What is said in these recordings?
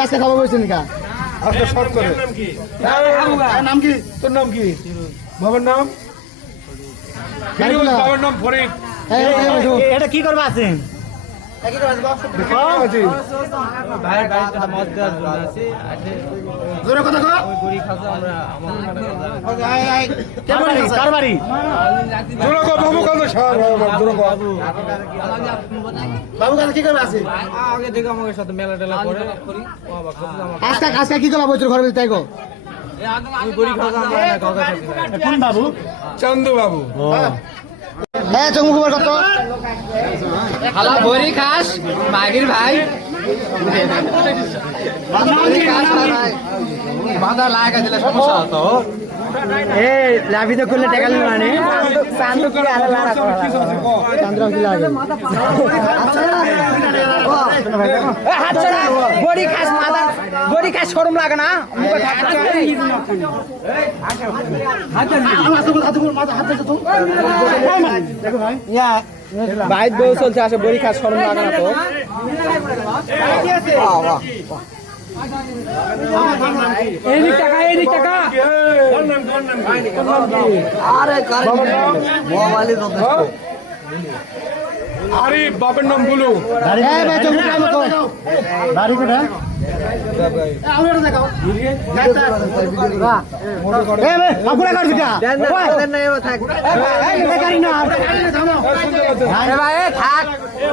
আজকে খাবো বলছেন কা নাম কি তোর নাম কি বাবার নাম বাবার নাম ফরিদ এটা কি করবা আছেন কি করবে আছে আগে থেকে আমাদের সাথে মেলা টেলা করে আজকে কি করবা বলছো ঘরে তাই গো কোন বাবু চন্দু বাবু হ্যাঁ চঙ্গু খবর কত হালা বড়ি খাস মাগির ভাই বাধা লাগা দিলে সমস্যা হতো লাভিতে করলে টাকা মানে চান্দ্র কি আরে লাড়া চান্দ্র কি লাগে বড়ি খাস মাথা বড়ি খাস শরম লাগে না ভাই বউ চলছে আসে বড়ি খাস শরম লাগে না তো এই টাকা আরে আরে বাপের নাম বলু হ্যাঁ ভাই চঙ্গু কাম কর দাড়ি কোটা আউরে দেখাও এ বে আপুরা কাট দিটা দেন না এবার থাক এই গাড়ি না আরে ভাই থাক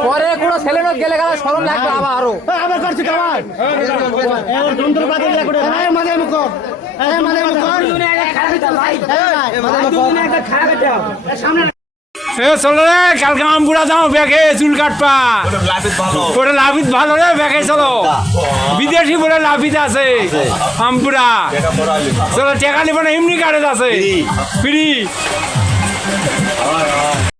পরে কোন ছেলে লোক গেলে গেলে শরম লাগবে আবারও আবার করছি কামাল এর যন্ত্র পাতি লাগা করে এই মাঝে মুখ এই মাঝে মুখ দুনিয়া একটা খারাপ চল ভাই এই মাঝে মুখ দুনিয়া একটা খারাপ দাও সামনে চলো রে কালকে আমপুরা যাও ব্যাগে চুল কাটপা ওটা লাভিত ভালো রে ব্যাগে চলো বিদেশি বলে লাভিত আছে আমপুরা চলো টেকা নিব না এমনি কাটে আছে ফ্রি